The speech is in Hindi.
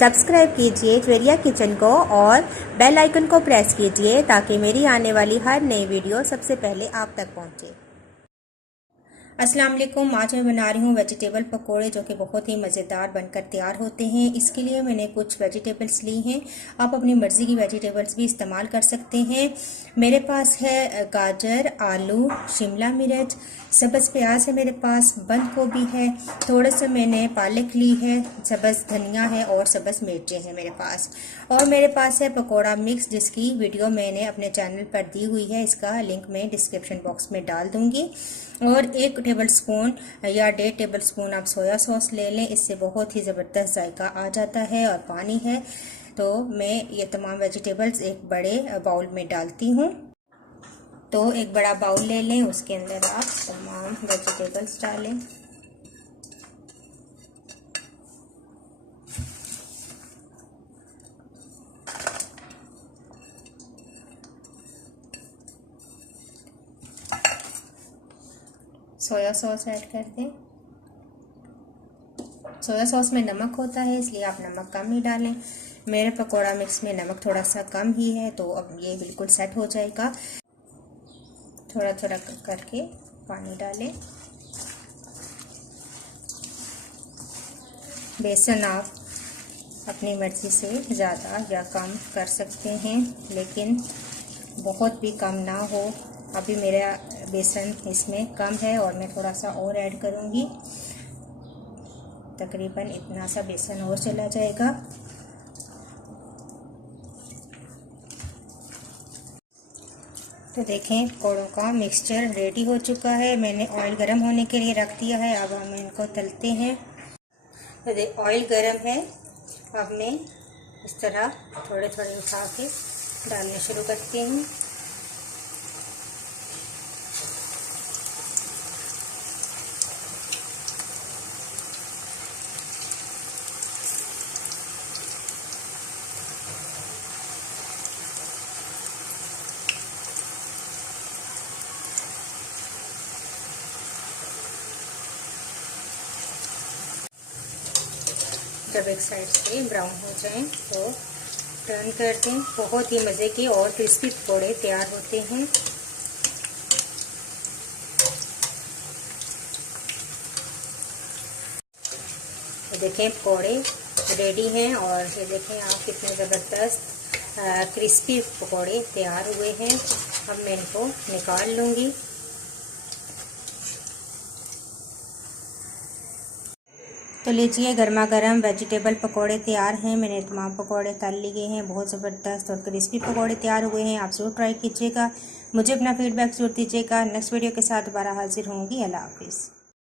सब्सक्राइब कीजिए ज्वेरिया किचन को और बेल आइकन को प्रेस कीजिए ताकि मेरी आने वाली हर नई वीडियो सबसे पहले आप तक पहुंचे। अस्सलाम वालेकुम। आज मैं बना रही हूँ वेजिटेबल पकोड़े जो कि बहुत ही मज़ेदार बनकर तैयार होते हैं। इसके लिए मैंने कुछ वेजिटेबल्स ली हैं। आप अपनी मर्ज़ी की वेजिटेबल्स भी इस्तेमाल कर सकते हैं। मेरे पास है गाजर, आलू, शिमला मिर्च, सब्ज़ प्याज है, मेरे पास बंद गोभी है, थोड़ा सा मैंने पालक ली है, सब्ज़ धनिया है और सब्ज़ मिर्चें हैं मेरे पास। और मेरे पास है पकोड़ा मिक्स जिसकी वीडियो मैंने अपने चैनल पर दी हुई है। इसका लिंक मैं डिस्क्रिप्शन बॉक्स में डाल दूँगी। और 1 टेबल स्पून या 1.5 टेबल स्पून आप सोया सॉस ले लें, इससे बहुत ही ज़बरदस्त जायका आ जाता है। और पानी है, तो मैं ये तमाम वेजिटेबल्स एक बड़े बाउल में डालती हूँ। तो एक बड़ा बाउल ले लें, उसके अंदर आप तमाम वेजिटेबल्स डालें। सोया सॉस ऐड कर दें। सोया सॉस में नमक होता है इसलिए आप नमक कम ही डालें। मेरे पकोड़ा मिक्स में नमक थोड़ा सा कम ही है, तो अब ये बिल्कुल सेट हो जाएगा। थोड़ा थोड़ा करके पानी डालें। बेसन आप अपनी मर्ज़ी से ज़्यादा या कम कर सकते हैं, लेकिन बहुत भी कम ना हो। अभी मेरा बेसन इसमें कम है और मैं थोड़ा सा और ऐड करूँगी। तकरीबन इतना सा बेसन और चला जाएगा। तो देखें पकौड़ों का मिक्सचर रेडी हो चुका है। मैंने ऑयल गरम होने के लिए रख दिया है। अब हम इनको तलते हैं। तो ऑयल गरम है, अब मैं इस तरह थोड़े थोड़े उठा के डालने शुरू करती हूँ। जब एक साइड से ब्राउन हो जाएं तो टर्न कर दें। बहुत ही मज़े के और क्रिस्पी पकौड़े तैयार होते हैं। ये देखें पकौड़े रेडी हैं और ये देखें आप कितने ज़बरदस्त क्रिस्पी पकौड़े तैयार हुए हैं। अब मैं इनको निकाल लूँगी। तो लीजिए गर्मा गर्म वेजिटेबल पकोड़े तैयार हैं। मैंने तमाम पकोड़े तल लिए हैं। बहुत ज़बरदस्त और क्रिस्पी पकोड़े तैयार हुए हैं। आप ज़रूर ट्राई कीजिएगा। मुझे अपना फीडबैक ज़रूर दीजिएगा। नेक्स्ट वीडियो के साथ दोबारा हाजिर होंगी। अल्लाह हाफिज़।